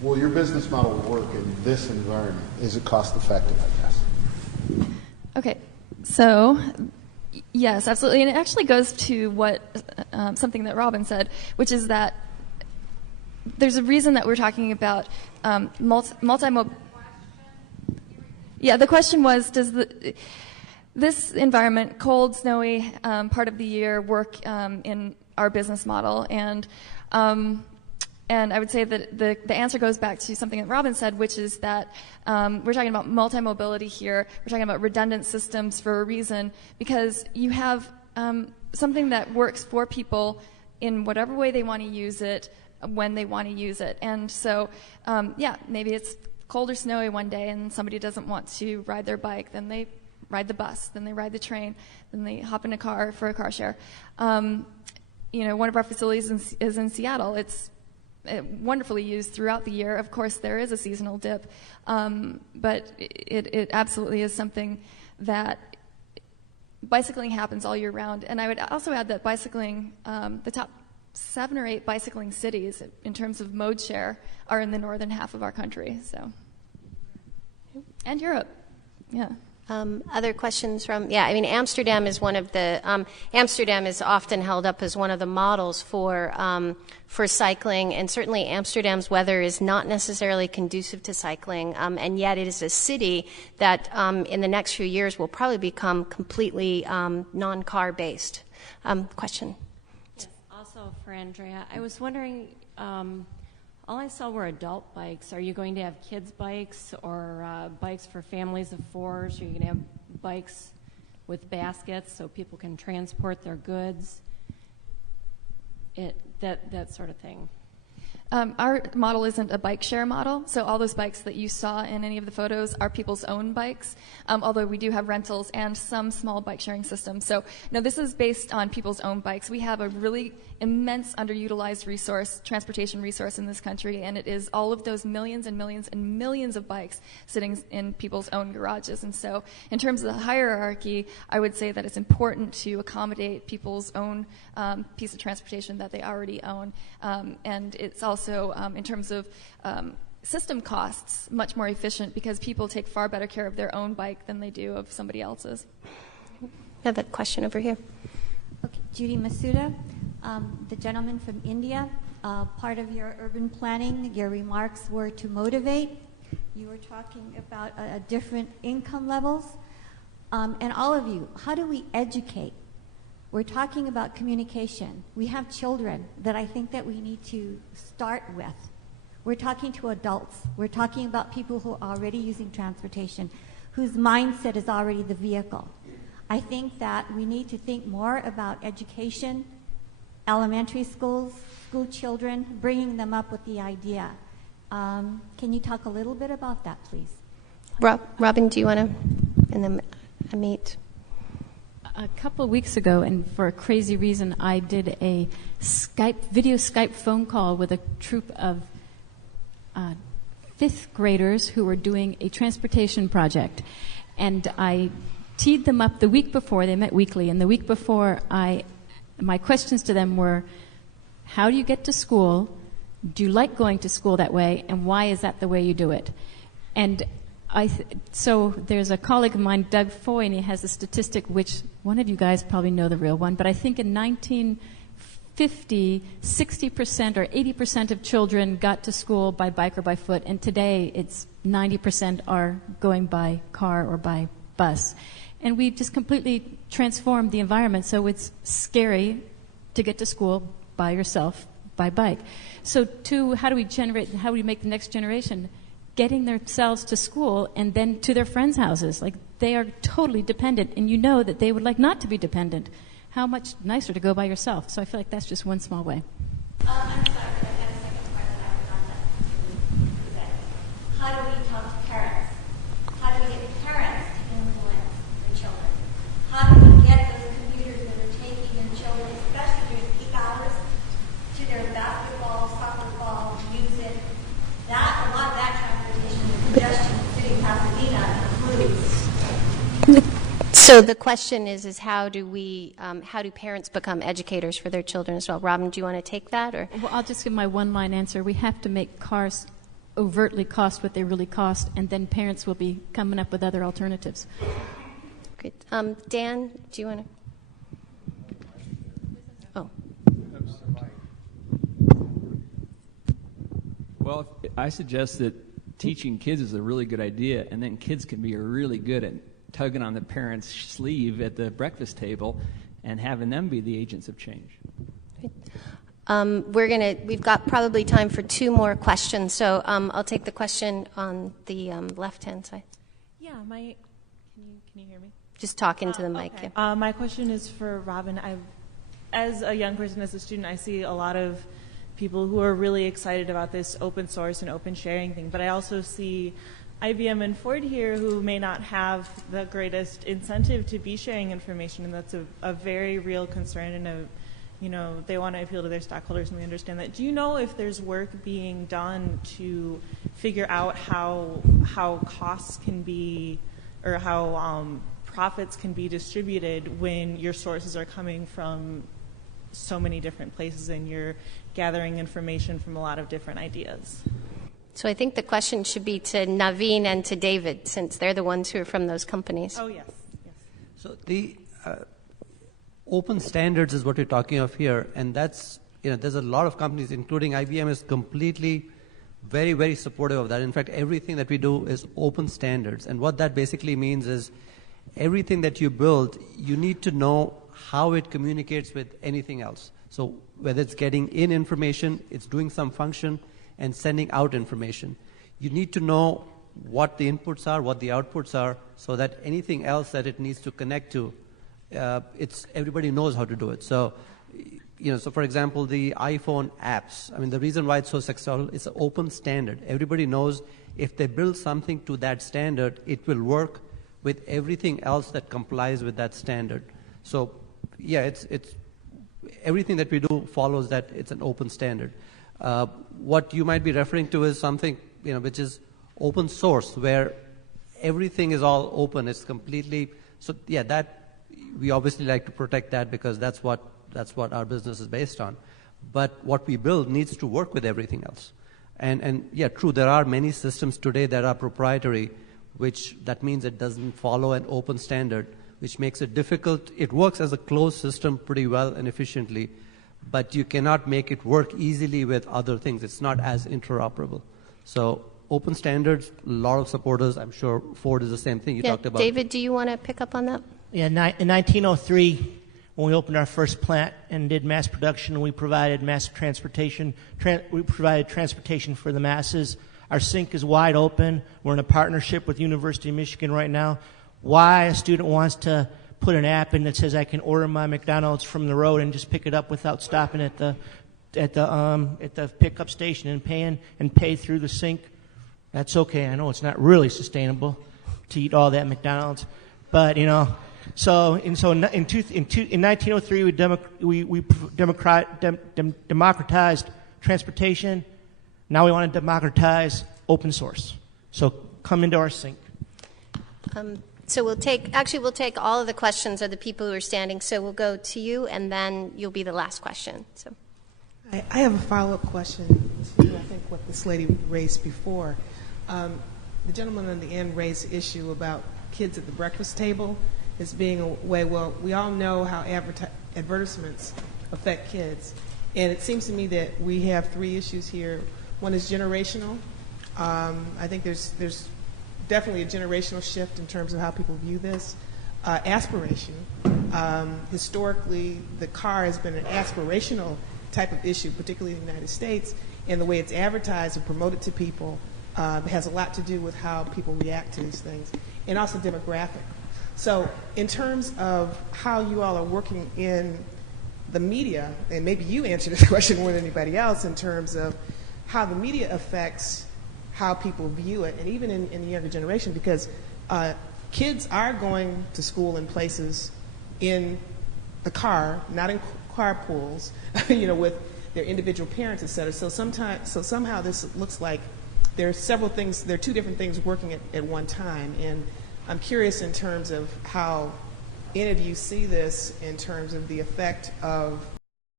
Will your business model work in this environment? Is it cost effective, I guess? Okay, so yes, absolutely. And it actually goes to what something that Robin said, which is that there's a reason that we're talking about multi-mobile. Yeah, the question was, does this environment, cold, snowy part of the year, work in our business model? And I would say that the answer goes back to something that Robin said, which is that we're talking about multi-mobility here. We're talking about redundant systems for a reason, because you have something that works for people in whatever way they want to use it, when they want to use it. And so, maybe it's cold or snowy one day and somebody doesn't want to ride their bike, then they ride the bus, then they ride the train, then they hop in a car for a car share. One of our facilities is in Seattle. It's wonderfully used throughout the year. Of course, there is a seasonal dip, but it absolutely is something that bicycling happens all year round. And I would also add that bicycling, the top 7 or 8 bicycling cities in terms of mode share are in the northern half of our country. So, and Europe, yeah. Other questions from, Amsterdam is one of the, Amsterdam is often held up as one of the models for cycling, and certainly Amsterdam's weather is not necessarily conducive to cycling, and yet it is a city that in the next few years will probably become completely non-car based. Question? Yes, also for Andrea, I was wondering, all I saw were adult bikes. Are you going to have kids' bikes or bikes for families of 4s? Are you going to have bikes with baskets so people can transport their goods? That sort of thing. Our model isn't a bike share model, so all those bikes that you saw in any of the photos are people's own bikes, although we do have rentals and some small bike sharing systems. So, no, this is based on people's own bikes. We have a really immense underutilized transportation resource in this country, and it is all of those millions and millions and millions of bikes sitting in people's own garages. And so, in terms of the hierarchy, I would say that it's important to accommodate people's own piece of transportation that they already own, and it's also in terms of system costs, much more efficient because people take far better care of their own bike than they do of somebody else's. I have a question over here. Okay, Judy Masuda, the gentleman from India. Part of your urban planning, your remarks were to motivate. You were talking about different income levels. And all of you, how do we educate? We're talking about communication. We have children that I think that we need to start with. We're talking to adults. We're talking about people who are already using transportation, whose mindset is already the vehicle. I think that we need to think more about education, elementary schools, school children, bringing them up with the idea. Can you talk a little bit about that, please? Robin, do you want to? And then Amit. A couple of weeks ago, and for a crazy reason, I did a video Skype phone call with a troop of 5th graders who were doing a transportation project. And I teed them up the week before. They met weekly. And the week before, my questions to them were, how do you get to school? Do you like going to school that way? And why is that the way you do it? And so there's a colleague of mine, Doug Foy, and he has a statistic which one of you guys probably know the real one, but I think in 1950, 60% or 80% of children got to school by bike or by foot, and today it's 90% are going by car or by bus. And we've just completely transformed the environment, so it's scary to get to school by yourself, by bike. So how do we make the next generation? Getting themselves to school and then to their friends' houses. Like, they are totally dependent, and you know that they would like not to be dependent. How much nicer to go by yourself. So I feel like that's just one small way. I'm sorry, but I had a second question I forgot that. How do we talk to parents? How do we get parents to influence the children? How do we get those commuters that are taking their children, especially during peak hours, to their basketball, soccer ball, music? A lot of that transportation congestion in the city of Pasadena includes. So the question is how do parents become educators for their children as well? Robin, do you want to take that? Or? Well, I'll just give my one-line answer. We have to make cars overtly cost what they really cost, and then parents will be coming up with other alternatives. Great. Dan, do you want to? Oh. Well, I suggest that teaching kids is a really good idea, and then kids can be really good at tugging on the parents' sleeve at the breakfast table and having them be the agents of change. We've got probably time for 2 more questions, so I'll take the question on the left-hand side. Yeah, can you hear me? Just talk into the mic. Okay. Yeah. My question is for Robin. As a young person, as a student, I see a lot of people who are really excited about this open source and open sharing thing, but I also see IBM and Ford here who may not have the greatest incentive to be sharing information, and that's a very real concern, and they want to appeal to their stockholders, and we understand that. Do you know if there's work being done to figure out how costs can be, or how profits can be distributed when your sources are coming from so many different places and you're gathering information from a lot of different ideas? So I think the question should be to Naveen and to David, since they're the ones who are from those companies. Oh, yes. So the open standards is what we're talking of here, and that's, there's a lot of companies, including IBM, is completely very, very supportive of that. In fact, everything that we do is open standards, and what that basically means is everything that you build, you need to know how it communicates with anything else. So whether it's getting in information, it's doing some function, and sending out information. You need to know what the inputs are, what the outputs are, so that anything else that it needs to connect to, everybody knows how to do it. So, so for example, the iPhone apps, the reason why it's so successful, it's an open standard. Everybody knows if they build something to that standard, it will work with everything else that complies with that standard. So, yeah, it's everything that we do follows that. It's an open standard. What you might be referring to is something, which is open source, where everything is all open. It's completely, so yeah, that we obviously like to protect that because that's what our business is based on. But what we build needs to work with everything else. And yeah, true, there are many systems today that are proprietary, that means it doesn't follow an open standard, which makes it difficult. It works as a closed system pretty well and efficiently, but you cannot make it work easily with other things. It's not as interoperable. So open standards, a lot of supporters. I'm sure Ford is the same thing you talked about. David, do you want to pick up on that? Yeah, in 1903, when we opened our first plant and did mass production, we provided mass transportation. We provided transportation for the masses. Our sink is wide open. We're in a partnership with University of Michigan right now. Why a student wants to put an app in that says I can order my McDonald's from the road and just pick it up without stopping at the pickup station and pay through the sink, that's okay. I know it's not really sustainable to eat all that McDonald's, but So in 1903 we democratized transportation. Now we want to democratize open source. So come into our sink. So we'll take all of the questions of the people who are standing. So we'll go to you, and then you'll be the last question. So I have a follow-up question to I think what this lady raised before. The gentleman on the end raised the issue about kids at the breakfast table as being a way. Well, we all know how advertisements affect kids, and it seems to me that we have 3 issues here. One is generational. I think there's definitely a generational shift in terms of how people view this. Aspiration. Historically, the car has been an aspirational type of issue, particularly in the United States, and the way it's advertised and promoted to people has a lot to do with how people react to these things, and also demographic. So in terms of how you all are working in the media, and maybe you answer this question more than anybody else in terms of how the media affects how people view it, and even in the younger generation, because kids are going to school in places in the car, not in carpools, with their individual parents, et cetera. So somehow this looks like there are 2 different things working at one time. And I'm curious in terms of how any of you see this in terms of the effect of